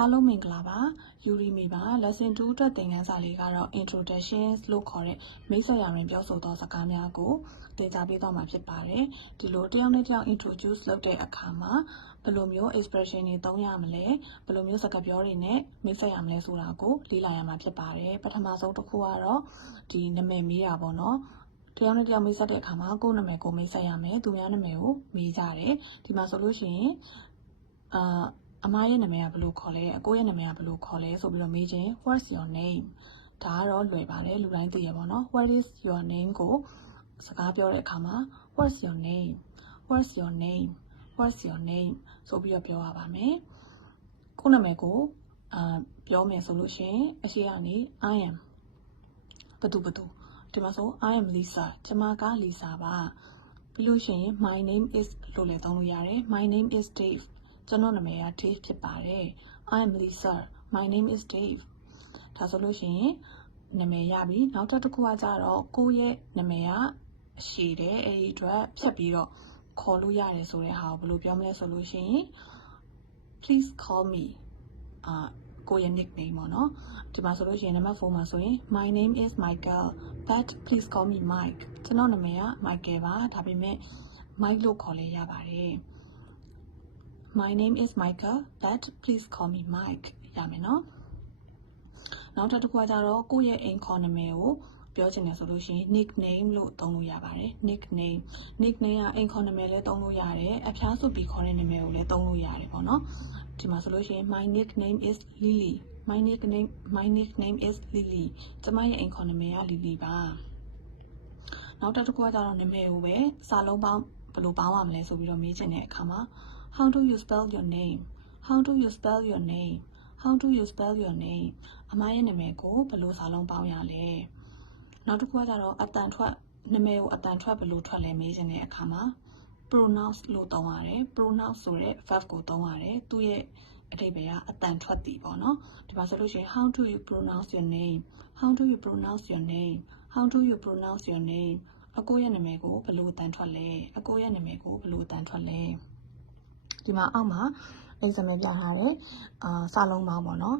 အားလုံးမင်္ဂလာပါယူရီမီပါ lesson 2အတွက်သင်ခန်းစာလေးကတော့ introductions လို့ခေါ်တဲ့မိတ်ဆက်ရာတွင်ပြောဆိုသောစကားများကိုသင်ကြားပေးသွားမှာဖြစ်ပါတယ်ဒီလိုတစ်ယောက်နဲ့တစ်ယောက် introduce လုပ်တဲ့အခါမှာဘယ်လိုမျိုး expression တွေသုံးရမလဲဘယ်လိုမျိုးစကားပြောတွေနဲ့မိတ်ဆက်ရမလဲဆိုတာကိုလေ့လာရမှာဖြစ်ပါတယ်ပထမဆုံးတစ်ခုကတော့ဒီနာမည်မေးတာပေါ့နော်တယောက်နဲ့တယောက်မိတ်ဆက်တဲ့အခါမှာကိုယ့်နာမည်ကိုမိတ်ဆက်ရမယ်သူများနာမည်ကိုမေးကြတယ်ဒီမှာဆိုလို့ရှိရင်အမရဲ့နာမည်ကဘယ်လိုခေါ်လဲအကိုရဲ့နာမည်ကဘယ်လိုခေါ်လဲဆိုပြီးတော့မေးခြင်း what's your name ဒါကတော့လွယ်ပါတယ်လူတိုင်းသိရပါတော့ what is your name ကိုစကားပြောတဲ့အခါမှာ what's your name what's your name what's your name ဆိုပြီးတော့ပြောရပါမယ်ကိုနာမည်ကိုပြောမယ်ဆိုလို့ရှိရင်အရှိကနေ I am ဘသူဒီမှာဆို I am Lisa ကျမက Lisa ပါပြီးလို့ရှိရင် my name is လို့လည်းသုံးလို့ရတယ် my name is Daveကျွန်တော်နာမည်က Dave ဖြစ်ပါတယ် I am Lisa my name is Dave ဒါဆိုလို့ရှိရင်နာမည်ရပြီနောက်တစ်ခုကကြတော့ကိုယ့်ရဲ့နာမည်ကအရှိတယ်အဲဒီအတွက်ဖြတ်ပြီးတော့ခေါ်လို့ရတယ်ဆိုတဲ့ဟာကိုဘယ်လိုပြောမလဲဆိုလို့ရှိရင် please call me ကိုယ့်ရဲ့ nickname ပေါ့နော်ဒီမှာဆိုလို့ရှိရင်နံပါတ်4မှာဆိုရင် my name is Michael but please call me Mike ကျွန်တော်နာမည်က Michael ပါဒါပေမဲ့ Mike လို့ခေါ်လဲရပါတယ် My name is Michael but please call me Mike ရမယ်နော်နောက်တစ်ခုကကြတော့ကိုယ့်ရဲ့အိမ်ခေါ်နာမည်ကိုပြောချင်တယ်ဆိုလို့ရှိရင် nickname လို့သုံးလို့ရပါတယ် nickname ကအိမ်ခေါ်နာမည်လည်းသုံးလို့ရတယ်အဖျားဆိုပြီးခေါ်တဲ့နာမည်ကိုလည်းသုံးလို့ရတယ်ပေါ့နော်ဒီမှာဆိုလို့ရှိရင် my nickname is Lily my nickname is Lily ကျမရဲ့အိမ်ခေါ်နာမည်က Lily ပါနောက်တစ်ခုကကြတော့နာမည်ကိုပဲစာလုံးပေါင်းဘယ်လိုပေါင်းရမလဲဆိုပြီးတော့မေးချင်တဲ့အခါမှာHow do you spell your name? How do you spell your name? How do you spell your name? အမရဲ့နာမည်ကိုဘယ်လိုစာလုံးပေါင်းရလဲနောက်တစ်ခုကကြတော့အတန်ထွက်နာမည်ကိုအတန်ထွက်ဘယ်လိုထွက်လဲမေးချင်တဲ့အခါမှာ pronounce လို့သုံးရတယ် pronounce ဆိုတဲ့ verb ကိုသုံးရတယ်သူ့ရဲ့အဓိပ္ပာယ်ကအတန်ထွက်တည်ပေါ့နော်ဒီမှာဆိုလို့ရှိရင် How do you pronounce your name? How do you pronounce your name? How do you pronounce your name? အကိုရဲ့နာမည်ကိုဘယ်လိုအတန်ထွက်လဲအကိုရဲ့နာမည်ကိုဘယ်လိုအတန်ထွက်လဲဒီမှာအောက်မှာ example ပြထားတယ်စာလုံးပေါင်းပေါ့နော်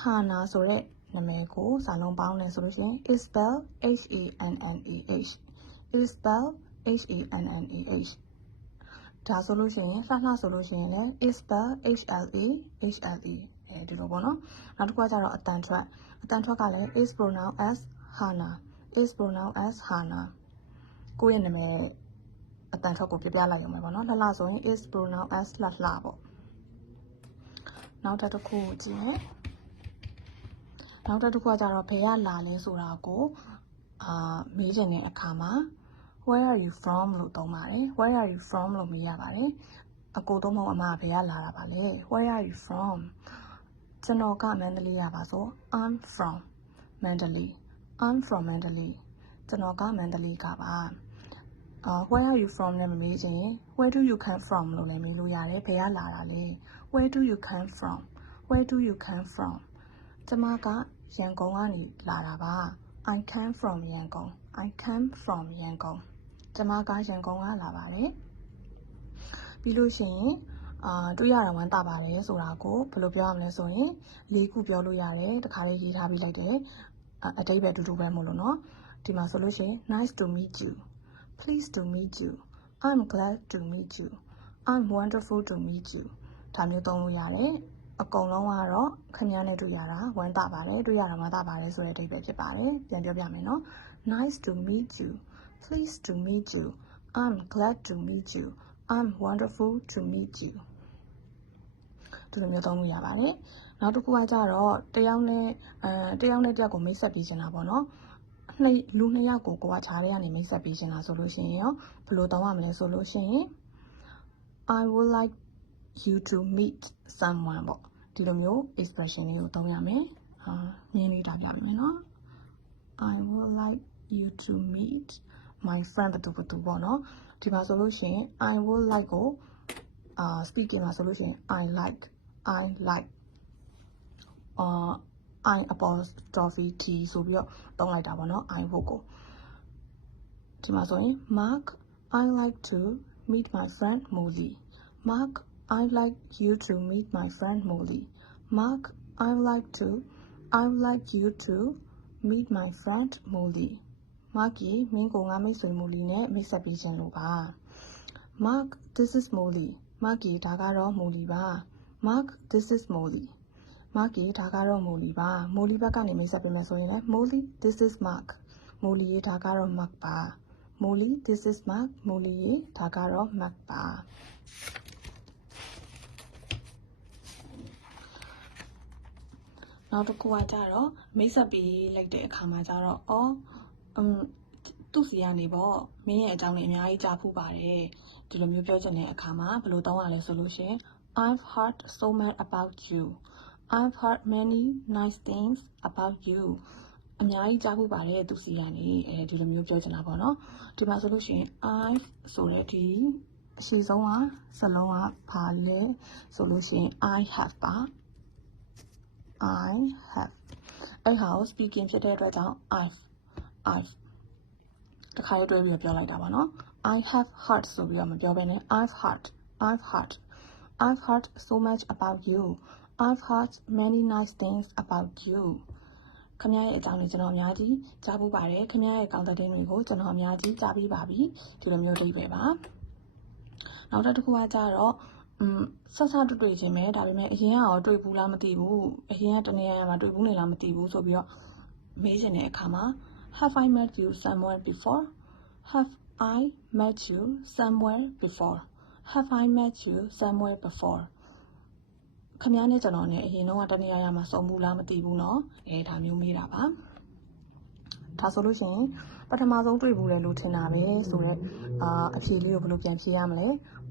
Hana ဆိုတဲ့နာမည်ကိုစာလုံးပေါင်းတယ်ဆိုလို့ရှိရင် is spell H-A-N-N-E-H is spell H-A-N-N-E-H ဒါဆိုလို့ရှိရင်လှဆိုလို့ရှိရင်လည်း is spell H-L-E ဒီလိုပေါ့နော်နောက်တစ်ခုကကြတော့အတန်ထွက်ကလည်း is pronounced as Hana is pronounced as Hana ကိုယ့်ရဲ့နာမည်အတန်ထွက်ကိုပြပြလိုက်ရုံပဲပေါ့နော်လှဆိုရင် is pronounced as လှပေါ့နောက်တစ်ခုကြည့်မယ်နောက်တစ်ခုကကြတော့ဘယ်ကလာလဲဆိုတာကိုမေးချင်တဲ့အခါမှာ where are you from လို့သုံးပါတယ် where are you from လို့မေးရပါတယ်အကိုတော့မဟုတ်အမဘယ်ကလာတာပါလဲ where are you from ကျွန်တော်ကမန္တလေးရပါဆို I'm from Mandalay ကျွန်တော်ကမန္တလေးကပါwhere are you from နဲ့မမေးချင်ရင် where do you come from လို့လည်းမေးလို့ရတယ်ဘယ်ကလာတာလဲ where do you come from ကျမကရန်ကုန်ကနေလာတာပါ I come from ရန်ကုန်ကျမကရန်ကုန်ကလာပါတယ်ပြီးလို့ရှိရင်တွေ့ရတာဝမ်းသာပါတယ်ဆိုတာကိုဘယ်လိုပြောရမလဲဆိုရင်၄ခုပြောလို့ရတယ်တခါလေးရေးထားပြီးလိုက်တယ်အတိတ်ပဲအတူတူပဲမို့လို့နော်ဒီမှာဆိုလို့ရှိရင် nice to meet you Pleased to meet you. I'm glad to meet you. I'm wonderful to meet you. ဒါမျိုးသုံးလို့ရတယ်အကုန်လုံးကတော့ခင်ဗျားနဲ့တွေ့ရတာဝမ်းသာပါတယ်တွေ့ရတာဝမ်းသာပါတယ်ဆိုတဲ့အဓိပ္ပာယ်ဖြစ်ပါတယ်ပြန်ပြောပြမယ်နော် Nice to meet you. Pleased to meet you. I'm glad to meet you. I'm wonderful to meet you. ဒီလိုမျိုးသုံးလို့ရပါတယ်နောက်တစ်ခုကကြတော့တယောက်နဲ့တယောက်ကိုမိတ်ဆက်ပေးချင်တာပေါ့နော်လူနှစ်ယောက်ကိုကခြားထဲကနေမိတ်ဆက်ပေးချင်တာဆိုလို့ရှိရင်ရောဘယ်လိုသုံးရမလဲဆိုလို့ရှိရင် I would like you to meet someone ပေါ့ဒီလိုမျိုး expression လေးကိုသုံးရမယ်မြင်နေတာပြပြီနော် I would like you to meet my friend ဘယ်သူပေါ့နော်ဒီမှာဆိုလို့ရှိရင် I would like ကိုspeaking မှာဆိုလို့ရှိရင် I like I apostrophe T ဆိုပြီးတော့သုံးလိုက်တာပေါ့နော် I would ကိုဒီမှာဆိုရင် Mark I like to meet my friend Molly Mark I like you to meet my friend Molly Mark, I would like you to meet my friend Molly. Mark ရေမင်းကိုငါမိတ်ဆွေ Molly နဲ့မိတ်ဆက်ပေးခြင်းလို့ပါ Mark, this is Molly. Mark ရေဒါကတော့ Molly ပါ Mark, this is Molly. Mark ရေဒါကတော့ Molly ပါ Molly ဘက်ကနေမိတ်ဆက်ပေးမယ်ဆိုရင်လည်း Molly, this is Mark. Molly ရေဒါကတော့ Mark ပါ Molly, this is Mark. Molly ရေဒါကတော့ Mark ပါနောက်တစ်ခုကကြတော့မိတ်ဆက်ပေးလိုက်တဲ့အခါမှာကြတော့သူ့စီကနေပေါ့မင်းရဲ့အကြောင်းလေးအများကြီးကြားဖူးပါတယ်ဒီလိုမျိုးပြောချင်တဲ့အခါမှာဘယ်လိုတောင်းရလဲဆိုလို့ရှိရင် I've heard so much about you. I've heard many nice things about you. အများကြီးကြားဖူးပါတယ်သူ့စီကနေဒီလိုမျိုးပြောချင်တာပေါ့နော်ဒီမှာဆိုလို့ရှိရင် I've ဆိုတဲ့ဒီအရှိဆုံးကစလုံးကဘာလဲဆိုလို့ရှိရင် I have ပါI have အဲ့ဟာကို speaking ဖြစ်တဲ့အတွက်ကြောင့် I've တခါရွေးပြီးပြောလိုက်တာပါနော် I have heard ဆိုပြီးတော့မပြောဘဲနဲ့ I've heard so much about you. I've heard many nice things about you. ခင်ဗျားရဲ့အကြောင်းကိုကျွန်တော်အများကြီးကြားပူးပါတယ်ခင်ဗျားရဲ့ကောင်းတဲ့သတင်းတွေကိုကျွန်တော်အများကြီးကြားပြီးပါပြီဒီလိုမျိုးလေးပဲပါနောက်တစ်ခုကကြတော့ဆက်စတွေ့ချင်းပဲဒါပေမဲ့အရင်ကတွေ့ဘူးလားမသိဘူးအရင်ကတနေရာမှာတွေ့ဘူးနေလားမသိဘူးဆိုပြီးတော့မေးချင်တဲ့အခါမှာ Have I met you somewhere before? Have I met you somewhere before? Have I met you somewhere before? ခင်ဗျားနဲ့ကျွန်တော်နဲ့အရင်တော့တနေရာမှာစုံဘူးလားမသိဘူးเนาะဒါမျိုးမေးတာပါဒါဆိုလို့ရှိရင်ပထမဆုံးတွေ့ဘူးလေလို့ထင်တာပဲဆိုတော့အဖြေလေးကိုဘယ်လိုပြန်ဖြေရမလဲ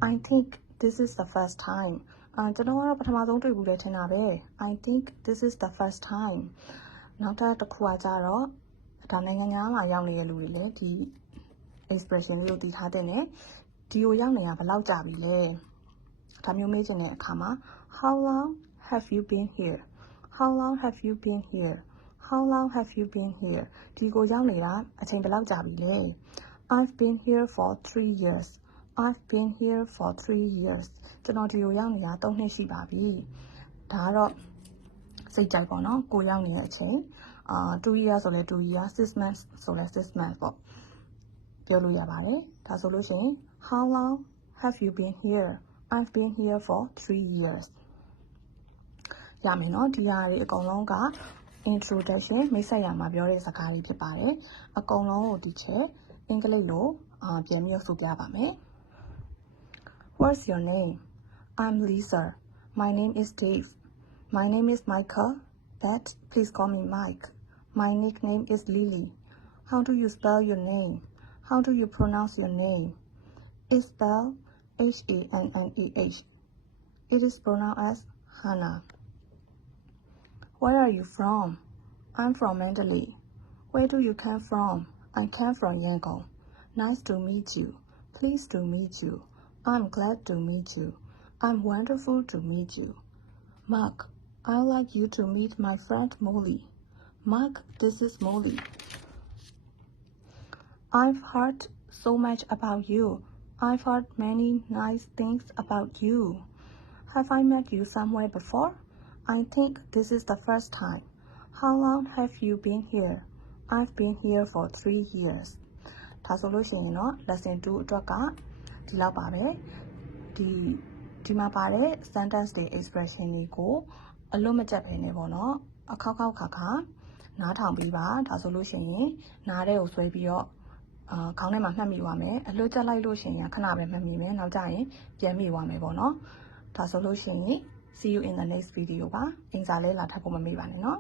I think this is the first time ကျွန်တော်ကတော့ပထမဆုံးတွေ့ဘူးလေထင်တာပဲ I think this is the first time နောက်တစ်ခုကကြတော့ဒါနိုင်ငံခြားမှာရောက်နေတဲ့လူတွေလည်းဒီ expression လေးကိုသိထားတဲ့နဲ့ဒီကိုရောက်နေတာဘယ်လောက်ကြာပြီလဲဒါမျိုးမေးချင်တဲ့အခါမှာ How long have you been here? How long have you been here? How long have you been here? ဒီကိုရောက်နေတာအချိန်ဘယ်လောက်ကြာပြီလဲ I've been here for 3 years. I've been here for 3 years. ကျွန်တော်ဒီကိုရောက်နေတာ3နှစ်ရှိပါပြီဒါကတော့စိတ်ကြိုက်ပေါ့နော်ကိုရောက်နေတဲ့အချိန်2 years ဆိုလဲ2 years 6 months ဆိုလဲ6 months ပေါ့ပြောလို့ရပါတယ်ဒါဆိုလို့ရှိရင် How long have you been here? I've been here for 3 years. ရမယ်နော်ဒီဟာတွေအကုန်လုံးက introduction မိတ်ဆက်ရမှာပြောတဲ့စကားတွေဖြစ်ပါတယ်အကုန်လုံးကိုဒီချက်အင်္ဂလိပ်လိုပြန်ပြီးဆိုပြပါမယ် What's your name? I'm Lisa. My name is Dave. My name is Michael, but please call me Mike. My nickname is Lily. How do you spell your name? How do you pronounce your name? It's spelled H-A-N-N-E-H. It is pronounced as Hannah. Where are you from? I'm from Mandalay. Where do you come from? I come from Yangon. Nice to meet you. Pleased to meet you. I'm glad to meet you. I'm wonderful to meet you. Mark, I'd like you to meet my friend Molly. Mark, this is Molly. I've heard so much about you. I've heard many nice things about you. Have I met you somewhere before? I think this is the first time. How long have you been here? I've been here for 3 years. ဒါဆိုလို့ရှိရင်တော့ lesson 2အတွက်ကဒီလောက်ပါပဲဒီမှာပါတဲ့ sentence တွေ expression တွေကိုအလွတ်မကျက်ပဲနေပေါ့နော်အခောက်ခါနားထောင်ပြီးပါဒါဆိုလို့ရှိရင်နားထဲကိုဆွဲပြီးတော့ခေါင်းထဲမှာမှတ်မိသွားမယ်အလွတ်ကျက်လိုက်လို့ရှိရင်ခဏပဲမှတ်မိမယ်နောက်ကျရင်ပြန်မိသွားမယ်ပေါ့နော်ဒါဆိုလို့ရှိရင် see you in the next video ပါအင်္ဂါလေးလာထပ်ဖို့မမေ့ပါနဲ့နော်